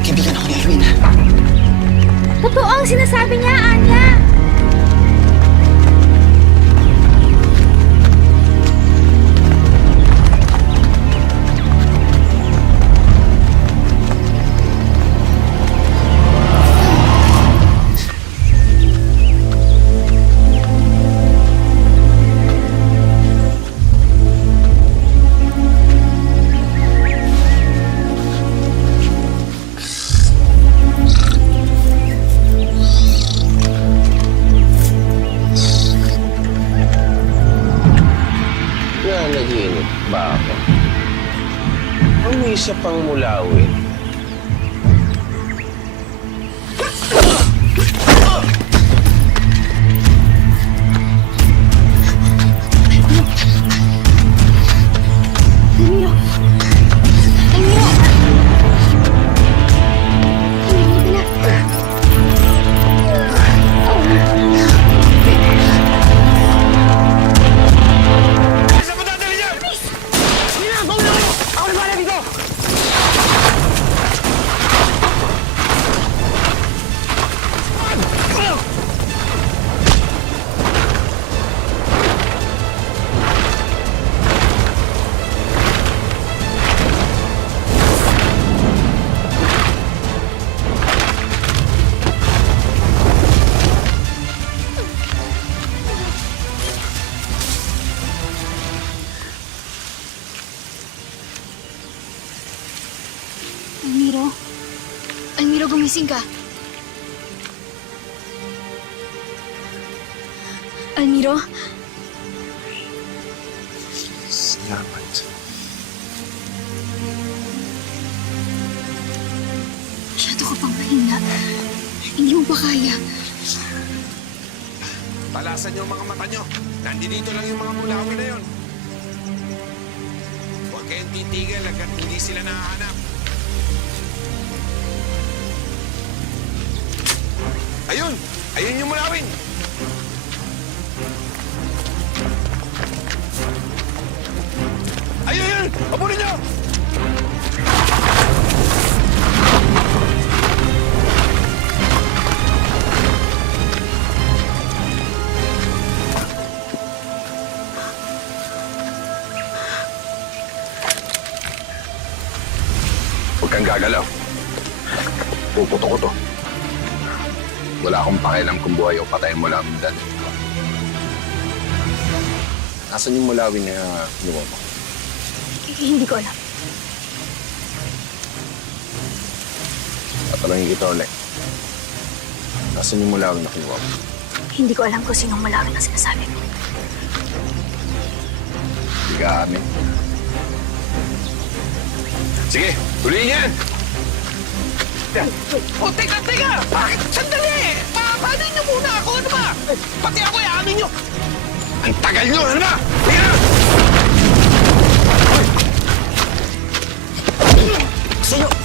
Kaibigan ako ni Irene. Totoo ang sinasabi niya, Anya. Nanaginip ba ako? O may isa pang mulawin? Emiro! Emiro! Emiro, ka na. Saan mo dadali niya? Sige na! Mauna kayo! Ako na bahala dito! Almiro? Almiro, gumising ka. Almiro? Salamat. Masyado ka pang mahina. Hindi mo pa kaya. Palasan niyo ang mga mata niyo. Nandito lang yung mga mulawin na yon. Huwag kayong titigil hanggat hindi sila nahahanap. Ayun! Ayun yung mulawin! Ayun yun! Abulin niyo! Huwag kang gagalaw. Puputo ko to. Wala akong pakialam kung buhay o patay mo lang dad. Nasaan yung mulawin na ginawa mo? Hindi ko alam. Tatalangin kita ulit. Nasaan yung mulawin na kinuha mo? Hindi ko alam kung sinong malawin ang sinasabi mo. Hindi ka amin. Sige, tuloyin yan! O, teka! Bakit? Sandali! Paano niyo muna ako? Ano ba? Pati ako iamin niyo! Ang tagal nyo! Ano ba? Sige na! Sa'yo!